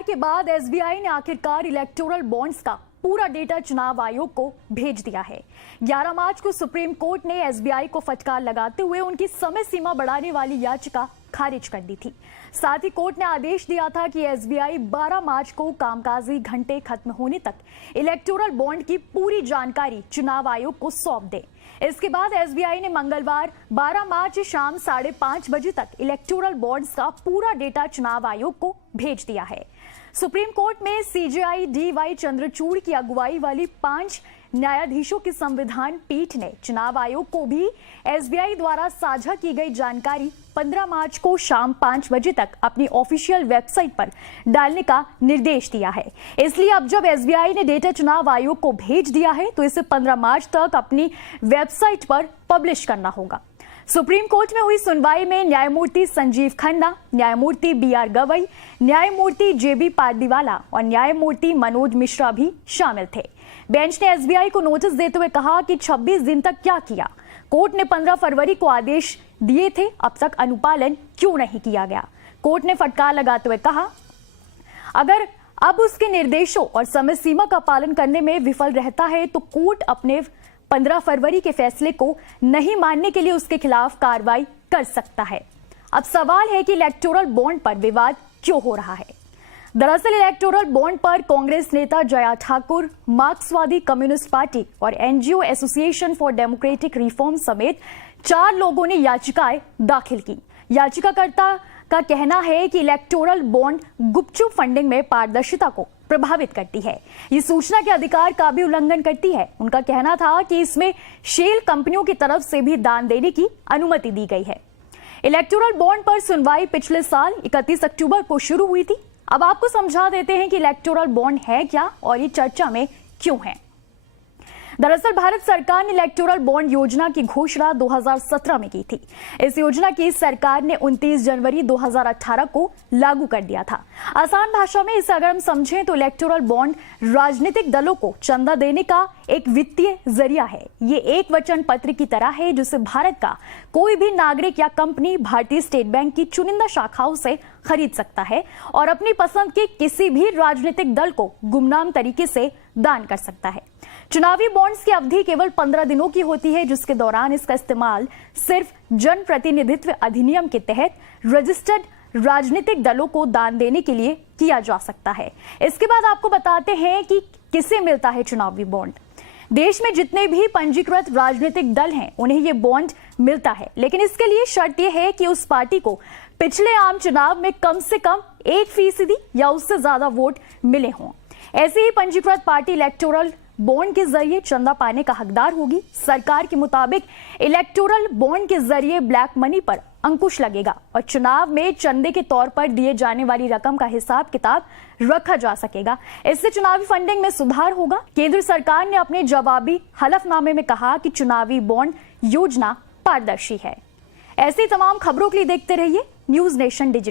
इंतजार के बाद एसबीआई ने आखिरकार इलेक्टोरल बॉन्ड्स का पूरा डेटा चुनाव आयोग को भेज दिया है। 11 मार्च को सुप्रीम कोर्ट ने एसबीआई को फटकार लगाते हुए उनकी समय सीमा बढ़ाने वाली याचिका खारिज कर दी थी। साथ ही कोर्ट ने आदेश दिया था कि एसबीआई 12 मार्च को कामकाजी घंटे खत्म होने तक इलेक्टोरल बॉन्ड की पूरी जानकारी चुनाव आयोग को सौंप दे। इसके बाद एसबीआई ने मंगलवार 12 मार्च शाम 5:30 बजे तक इलेक्टोरल बॉन्ड्स का पूरा डेटा चुनाव आयोग को भेज दिया है। सुप्रीम कोर्ट में सीजेआई डीवाई चंद्रचूड़ की अगुवाई वाली 5 न्यायाधीशों की संविधान पीठ ने चुनाव आयोग को भी एसबीआई द्वारा साझा की गई जानकारी 15 मार्च को शाम 5 बजे तक अपनी ऑफिशियल वेबसाइट पर डालने का निर्देश दिया है। इसलिए अब जब एसबीआई ने डेटा चुनाव आयोग को भेज दिया है तो इसे 15 मार्च तक अपनी वेबसाइट पर पब्लिश करना होगा। सुप्रीम कोर्ट में हुई सुनवाई में न्यायमूर्ति संजीव खन्ना, न्यायमूर्ति बीआर गवई, न्यायमूर्ति जेबी पारदीवाला और न्यायमूर्ति मनोज मिश्रा भी शामिल थे। बेंच ने एसबीआई को नोटिस देते हुए कहा कि 26 दिन तक क्या किया। कोर्ट ने 15 फरवरी को आदेश दिए थे, अब तक अनुपालन क्यों नहीं किया गया। कोर्ट ने फटकार लगाते हुए कहा, अगर अब उसके निर्देशों और समय सीमा का पालन करने में विफल रहता है तो कोर्ट अपने 15 फरवरी के फैसले को नहीं मानने के लिए उसके खिलाफ कार्रवाई कर सकता है। अब सवाल है कि इलेक्टोरल बॉन्ड पर विवाद क्यों हो रहा है। दरअसल इलेक्टोरल बॉन्ड पर कांग्रेस नेता जया ठाकुर, मार्क्सवादी कम्युनिस्ट पार्टी और NGO association for democratic reform समेत 4 लोगों ने याचिकाएं दाखिल की। याचिकाकर्ता का कहना है कि इलेक्टोरल बॉन्ड गुपचुप फंडिंग में पारदर्शिता को प्रभावित करती है, ये सूचना के अधिकार का भी उल्लंघन करती है। उनका कहना था कि इसमें शेल कंपनियों की तरफ से भी दान देने की अनुमति दी गई है। इलेक्टोरल बॉन्ड पर सुनवाई पिछले साल 31 अक्टूबर को शुरू हुई थी। अब आपको समझा देते हैं कि इलेक्टोरल बॉन्ड है क्या और ये चर्चा में क्यों है। दरअसल भारत सरकार ने इलेक्टोरल बॉन्ड योजना की घोषणा 2017 में की थी। इस योजना की सरकार ने 29 जनवरी 2018 को लागू कर दिया था। आसान भाषा में इसे अगर हम समझें तो इलेक्टोरल बॉन्ड राजनीतिक दलों को चंदा देने का एक वित्तीय जरिया है। ये एक वचन पत्र की तरह है जिसे भारत का कोई भी नागरिक या कंपनी भारतीय स्टेट बैंक की चुनिंदा शाखाओं से खरीद सकता है और अपनी पसंद के किसी भी राजनीतिक दल को गुमनाम तरीके से दान कर सकता है। चुनावी बॉन्ड्स की अवधि केवल 15 दिनों की होती है, जिसके दौरान इसका इस्तेमाल सिर्फ जन प्रतिनिधित्व अधिनियम के तहत रजिस्टर्ड राजनीतिक दलों को दान देने के लिए किया जा सकता है। इसके बाद आपको बताते हैं कि किसे मिलता है चुनावी बॉन्ड। देश में जितने भी पंजीकृत राजनीतिक दल हैं उन्हें ये बॉन्ड मिलता है, लेकिन इसके लिए शर्त यह है कि उस पार्टी को पिछले आम चुनाव में कम से कम 1% या उससे ज्यादा वोट मिले हों। ऐसे ही पंजीकृत पार्टी इलेक्टोरल बॉन्ड के जरिए चंदा पाने का हकदार होगी। सरकार के मुताबिक इलेक्टोरल बॉन्ड के जरिए ब्लैक मनी पर अंकुश लगेगा और चुनाव में चंदे के तौर पर दिए जाने वाली रकम का हिसाब किताब रखा जा सकेगा। इससे चुनावी फंडिंग में सुधार होगा। केंद्र सरकार ने अपने जवाबी हलफनामे में कहा कि चुनावी बॉन्ड योजना पारदर्शी है। ऐसी तमाम खबरों के लिए देखते रहिए न्यूज नेशन डिजिटल।